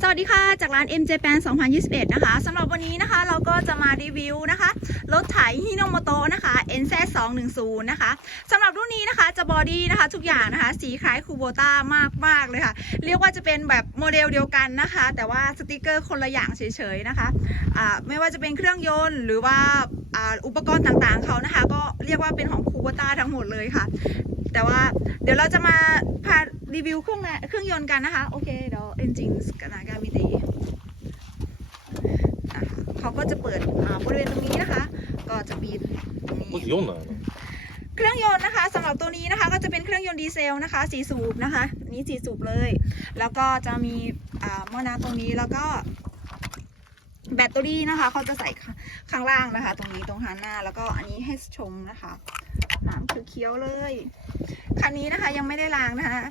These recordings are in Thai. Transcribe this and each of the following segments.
สวัสดีค่ะ จากร้าน MJ Pan 2021 นะคะสำหรับวันนี้นะคะเราก็จะมารีวิวนะคะ รถไถฮิโนโมโตะนะคะ NZ 210นะคะสำหรับรุ่นนี้นะคะจะบอดี้นะคะ ทุกอย่างนะคะ สีคล้ายคูโบต้ามากมากเลยค่ะ เรียกว่าจะเป็นแบบโมเดลเดียวกันนะคะ แต่ว่าสติกเกอร์คนละอย่างเฉยๆนะคะอ่าไม่ว่าจะเป็นเครื่องยนต์หรือว่าอ่าอุปกรณ์ต่างๆเขานะคะ ก็เรียกว่าเป็นของคูโบต้าทั้งหมดเลยค่ะ แต่ว่าเดี๋ยวเราจะมาพารีวิวเครื่องนเครื่องยนต์กันนะคะ โอเคเดี๋ยวเอนจินกันากามิเตเขาก็จะเปิดบริเวณตรงนี้นะคะ ก็จะบินตรงนี้เครื่องยนต์นะคะสำหรับตัวนี้นะคะ ก็จะเป็นเครื่องยนต์ดีเซลนะคะสีสูบนะคะ นี้สีสูบเลย แล้วก็จะมีหม้อน้ตรงนี้แล้วก็แบตเตอรี่นะคะเขาจะใส่ข้างล่างนะคะ ตรงนี้ตรงหางหน้า แล้วก็อันนี้ให้ชมนะคะ น้ำคือเคี้ยวๆเลยคันนี้นะคะยังไม่ได้ล้างนะคะ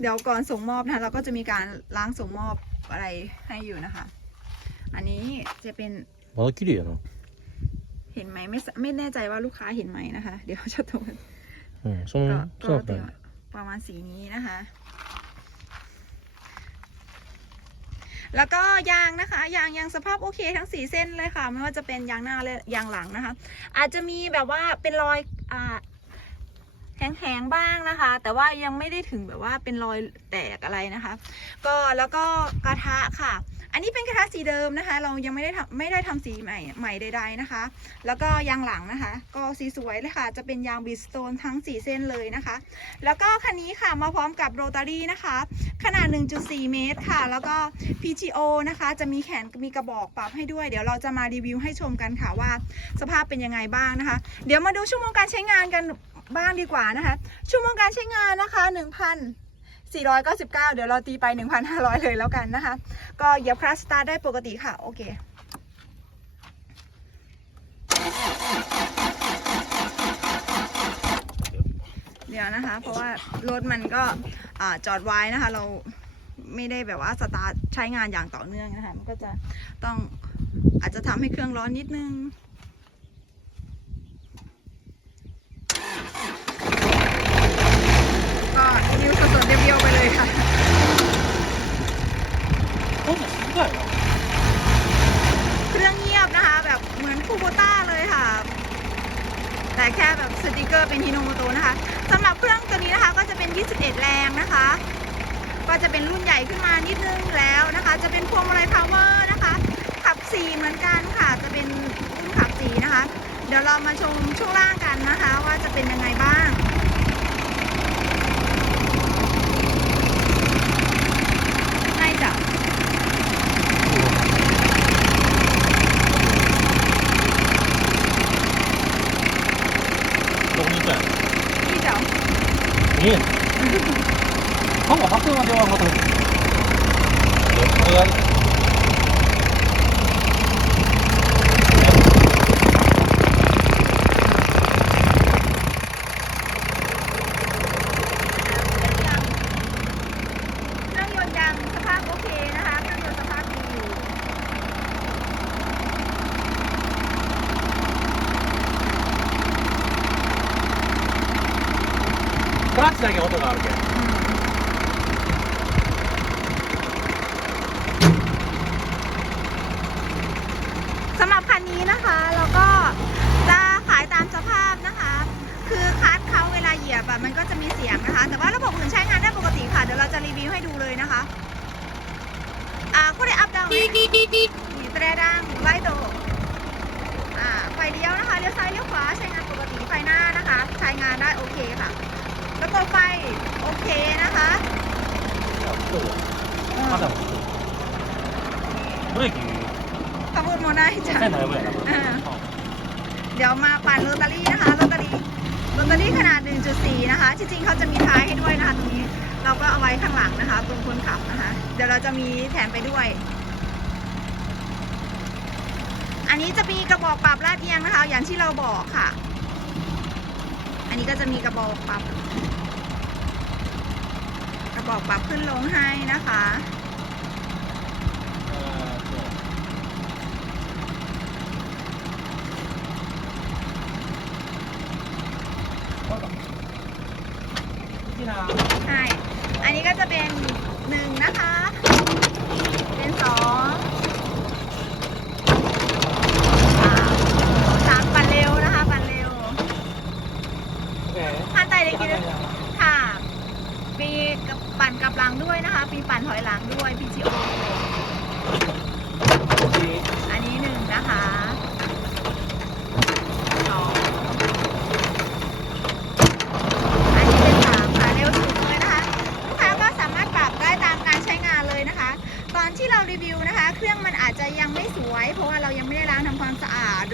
เดี๋ยวก่อนส่งมอบนะคะเราก็จะมีการล้างส่งมอบอะไรให้อยู่นะคะ อันนี้จะเป็น まだ綺麗やな เห็นไหมไม่สไม่แน่ใจว่าลูกค้าเห็นไหมนะคะ เดี๋ยวจะตรง うんそ ก็ の ก็ そうだ เดี๋ยว ね ประมาณสีนี้นะคะ แล้วก็ยางนะคะยางยางสภาพโอเคทั้งสีเส้นเลยค่ะ ไม่ว่าจะเป็นยางหน้าและยางหลังนะคะ อาจจะมีแบบว่าเป็นรอยอ่า แห้งๆบ้างนะคะ แต่ว่ายังไม่ได้ถึงแบบว่าเป็นรอยแตกอะไรนะคะ ก็แล้วก็กระทะค่ะ อันนี้เป็นกระทะสีเดิมนะคะ เรายังไม่ได้ทำไม่ได้ทำสีใหม่ใหม่ใด ๆนะคะ แล้วก็ยางหลังนะคะ ก็สีสวยเลยค่ะ จะเป็นยางบีสโตนทั้ง 4 เส้นเลยนะคะ แล้วก็คันนี้ค่ะมาพร้อมกับโรตารี่นะคะ ขนาด 1.4 เมตรค่ะ แล้วก็ PTO นะคะ จะมีแขนมีกระบอกปรับให้ด้วย เดี๋ยวเราจะมารีวิวให้ชมกันค่ะว่า สภาพเป็นยังไงบ้างนะคะ เดี๋ยวมาดูชั่วโมงการใช้งานกัน บ้างดีกว่านะคะ ชั่วโมงการใช้งานนะคะ 1,499 เดี๋ยวเราตีไป 1,500 เลยแล้วกันนะคะ ก็เหยียบคลัสสตาร์ได้ปกติค่ะ โอเคเดี๋ยวนะคะ เพราะว่ารถมันก็อจอดไว้นะคะ เราไม่ได้แบบว่าสตาร์ทใช้งานอย่างต่อเนื่องนะคะ มันก็จะต้องอาจจะทำให้เครื่องร้อนนิดนึง เครื่องเงียบนะคะ แบบเหมือนคูโบต้าเลยค่ะ แต่แค่แบบสติกเกอร์เป็นฮิโนโมโตนะคะสำหรับเครื่องตัวนี้นะคะก็จะเป็น 21 แรงนะคะ ก็จะเป็นรุ่นใหญ่ขึ้นมานิดนึงแล้วนะคะ จะเป็นพวงมาลัยพาวเวอร์นะคะ ขับสีเหมือนกันค่ะ จะเป็นรุ่นขับสีนะคะ เดี๋ยวเรามาชมช่วงล่างกันนะคะ ว่าจะเป็นยังไงบ้าง 見えんなんか発表が電 ラッチだけ音があるけん สำหรับคันนี้นะคะแล้วก็จะขายตามสภาพนะคะ คือคัสเขาเวลาเหยียบอะมันก็จะมีเสียงนะคะ แต่ว่าระบบอื่นใช้งานได้ปกติค่ะ เดี๋ยวเราจะรีวิวให้ดูเลยนะคะ อ่าก็ได้อัพดาวน์มีแตรดังไลท์โดอ่าไฟเลี้ยวนะคะเลี้ยวซ้ายเลี้ยวขวาใช้งานปกติไฟหน้านะคะ ใช้งานได้โอเคค่ะ แล้วก็ไฟโอเคนะคะ そうだ อืม 肩もブレーキ ขบวนโมนาจ้ะ 変なやばいなこれ อ่า เดี๋ยวมาปั่นโรตารี่นะคะโรตารี่โรตารี่ขนาด 1.4 นะคะ จริงๆเขาจะมีท้ายให้ด้วยนะคะตรงนี้ เราก็เอาไว้ข้างหลังนะคะ ตรงคนขับนะคะ เดี๋ยวเราจะมีแถมไปด้วย อันนี้จะมีกระบอกปรับลาดเอียงนะคะ อย่างที่เราบอกค่ะ อันนี้ก็จะมีกระบอกปรับ กระ บอกปรับขึ้นลงให้นะคะใช่ อันนี้ก็จะเป็นหนึ่งนะคะ เป็นสอง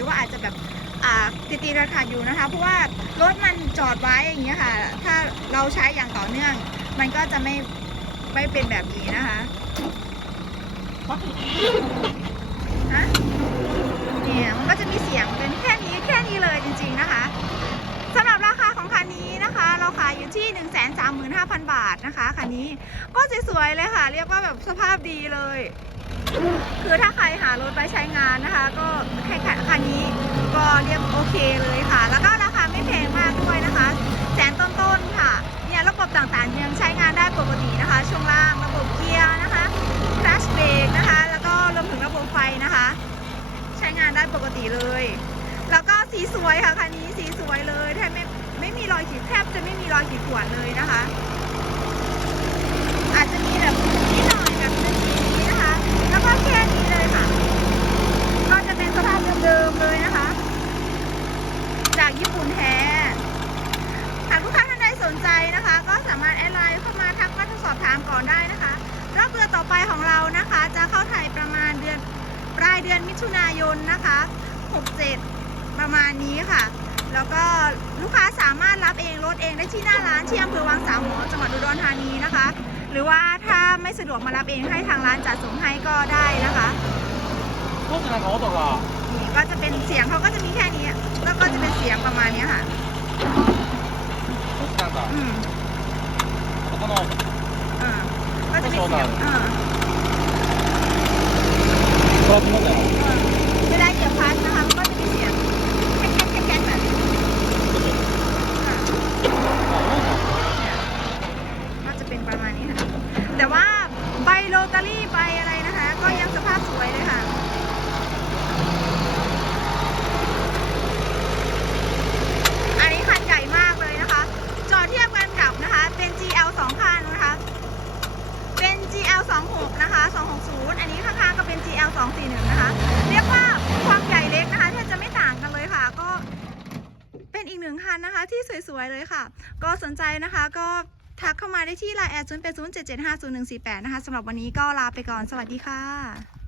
รือว่าอาจจะแบบติดตีราคาอยู่นะคะ เพราะว่ารถมันจอดไว้อย่างเงี้ยค่ะ ถ้าเราใช้อย่างต่อเนื่อง มันก็จะไม่ไม่เป็นแบบนี้นะคะฮะเนี่ยมันก็จะมีเสียงเป็นแค่นี้แค่นี้เลยจริง ๆนะคะสำหรับราคาของคันนี้นะคะ เราขายอยู่ที่ 1 3 5 0 0 0 บาทนะคะคันนี้ก็สวยๆเลยค่ะ เรียกว่าแบบสภาพดีเลย คือถ้าใครหารถไปใช้งานนะคะ ก็แค่คันนี้ก็เรียกโอเคเลยค่ะ แล้วก็ราคาไม่แพงมากด้วยนะคะ แสนต้นๆค่ะ เนี่ยระบบต่างๆยังใช้งานได้ปกตินะคะ ช่วงล่างระบบเกียร์นะคะคลัชเบรกนะคะ แล้วก็รวมถึงระบบไฟนะคะ ใช้งานได้ปกติเลย แล้วก็สีสวยค่ะคันนี้สีสวยเลยแทบไม่ไม่มีรอยขีดแทบจะไม่มีรอยขีดข่วนเลยนะคะ อาจจะมีแบบนิดหน่อยแบบเป็นสีนี้นะคะ แล้วก็แค่นี้เลยค่ะ ก็จะเป็นสภาพเดิมๆเลยนะคะ จากญี่ปุ่นแท้หากลูกค้าท่านใดสนใจนะคะ ก็สามารถแอดไลน์เข้ามาทักมาสอบถามก่อนได้นะคะรอบเรือต่อไปของเรานะคะ จะเข้าไทยประมาณเดือนปลายเดือนมิถุนายนนะคะ 67 ประมาณนี้ค่ะ แล้วก็ลูกค้าสามารถรับเองรถเองได้ที่หน้าร้านที่อำเภอวังสามหมอจังหวัดอุดรธานีนะคะ หรือว่าถ้าไม่สะดวกมารับเองให้ทางร้านจัดส่งให้ก็ได้นะคะ そうじゃないか音が นี่ก็จะเป็นเสียงเขาก็จะมีแค่นี้ แล้วก็จะเป็นเสียงประมาณนี้ค่ะ そうなんだ อืม この อ่าก็จะมีเสียงอ่า หนึ่งคันนะคะ ที่สวยๆเลยค่ะ ก็สนใจนะคะก็ทักเข้ามาได้ที่ไลน์แอด0 8 0 7 7 5 0 1 4 8นะคะสำหรับวันนี้ก็ลาไปก่อนสวัสดีค่ะ